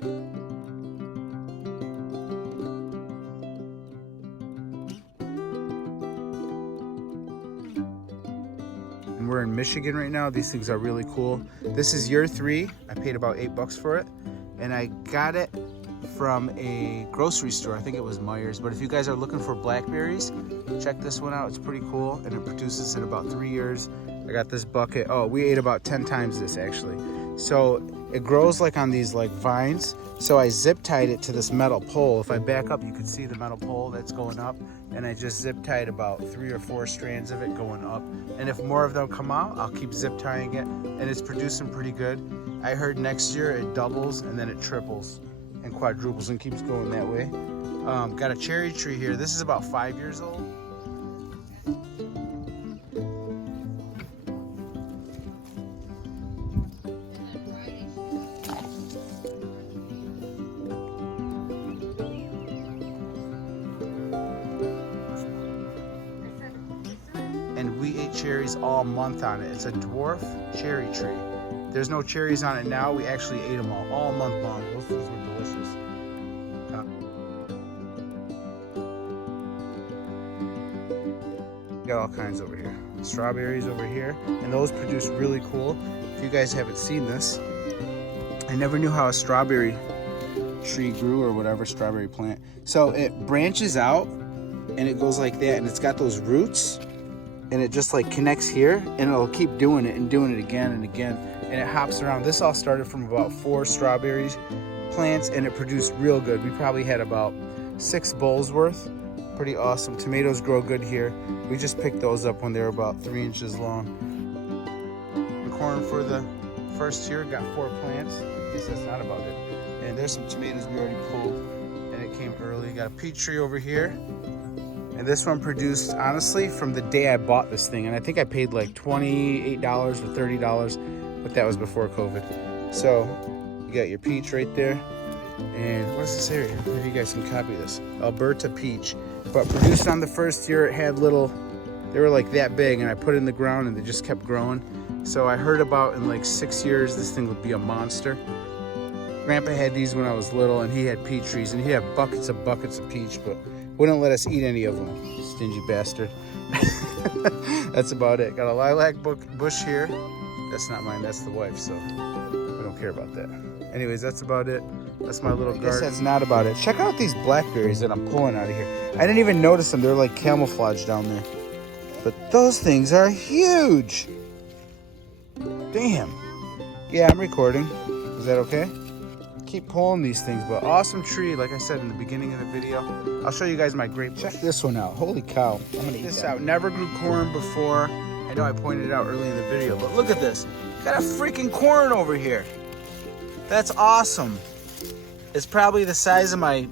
And we're in Michigan right now. These things are really cool. This is year 3. I paid about $8 for it, and I got it from a grocery store. I think it was Myers. But if you guys are looking for blackberries, check this one out. It's pretty cool, and it produces in about 3 years. I got this bucket. Oh, we ate about 10 times this actually. So it grows like on these like vines. So I zip tied it to this metal pole. If I back up, you can see the metal pole that's going up, and I just zip tied about 3 or 4 strands of it going up. And if more of them come out, I'll keep zip tying it, and it's producing pretty good. I heard next year it doubles and then it triples and quadruples and keeps going that way. Got a cherry tree here. This is about 5 years old. And we ate cherries all month on it. It's a dwarf cherry tree. There's no cherries on it now. We actually ate them all month long. Those things were delicious. Got all kinds over here. Strawberries over here, and those produce really cool. If you guys haven't seen this, I never knew how a strawberry tree grew or whatever, strawberry plant. So it branches out and it goes like that, and it's got those roots, and it just like connects here, and it'll keep doing it and doing it again and again, and it hops around. This all started from about 4 strawberries plants, and it produced real good. We probably had about 6 bowls worth. Pretty awesome. Tomatoes grow good here. We just picked those up when they were about 3 inches long. And corn for the first year, got 4 plants. I guess that's not about it. And there's some tomatoes we already pulled, and it came early. Got a peach tree over here. And this one produced, honestly, from the day I bought this thing. And I think I paid like $28 or $30, but that was before COVID. So you got your peach right there. And what does this area? Maybe you guys can copy this. Alberta peach. But produced on the first year, it had little, they were like that big, and I put it in the ground and they just kept growing. So I heard about in like 6 years, this thing would be a monster. Grandpa had these when I was little, and he had peach trees, and he had buckets of peach, but wouldn't let us eat any of them. Stingy bastard. That's about it. Got a lilac bush here. That's not mine, that's the wife's, so we don't care about that. Anyways, that's about it. That's my little garden. I guess that's not about it. Check out these blackberries that I'm pulling out of here. I didn't even notice them. They're like camouflage down there. But those things are huge. Damn. Yeah, I'm recording. Is that okay? Keep pulling these things, but awesome tree, like I said in the beginning of the video. I'll show you guys my grape. Check this one out. Holy cow. I'm gonna eat this out. Never grew corn before. I know I pointed it out early in the video, but look at this. Got a freaking corn over here. That's awesome. It's probably the size of my,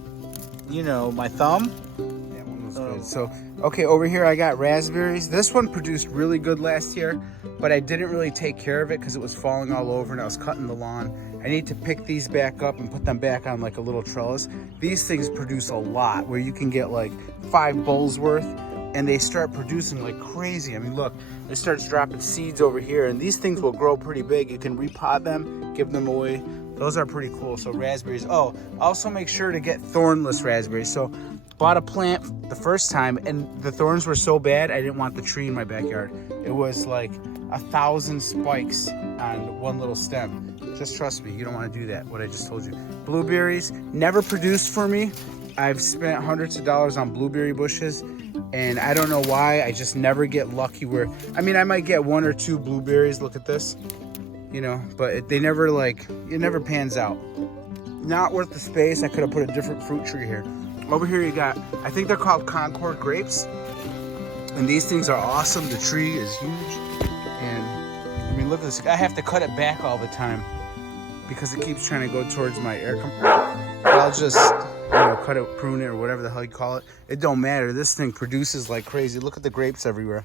you know, my thumb. That one was good. So, okay, over here I got raspberries. This one produced really good last year, but I didn't really take care of it because it was falling all over and I was cutting the lawn. I need to pick these back up and put them back on like a little trellis. These things produce a lot, where you can get like 5 bowls worth, and they start producing like crazy. I mean, look, it starts dropping seeds over here, and these things will grow pretty big. You can repot them, give them away. Those are pretty cool. So raspberries. Oh, also make sure to get thornless raspberries. So bought a plant the first time, and the thorns were so bad I didn't want the tree in my backyard. It was like 1,000 spikes on one little stem. Just trust me, you don't want to do that, what I just told you. Blueberries never produced for me. I've spent hundreds of dollars on blueberry bushes, and I don't know why. I just never get lucky where, I mean, I might get 1 or 2 blueberries. Look at this. You know, but they never, like, it never pans out. Not worth the space. I could have put a different fruit tree here. Over here you got, I think they're called Concord grapes, and these things are awesome. The tree is huge, and I mean, look at this. I have to cut it back all the time because it keeps trying to go towards my air compressor. I'll just, you know, cut it, prune it, or whatever the hell you call it. It don't matter. This thing produces like crazy. Look at the grapes everywhere.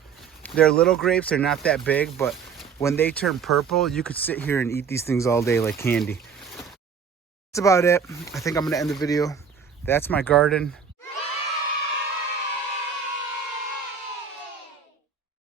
They're little grapes. They're not that big, but when they turn purple, you could sit here and eat these things all day like candy. That's about it. I think I'm gonna end the video. That's my garden.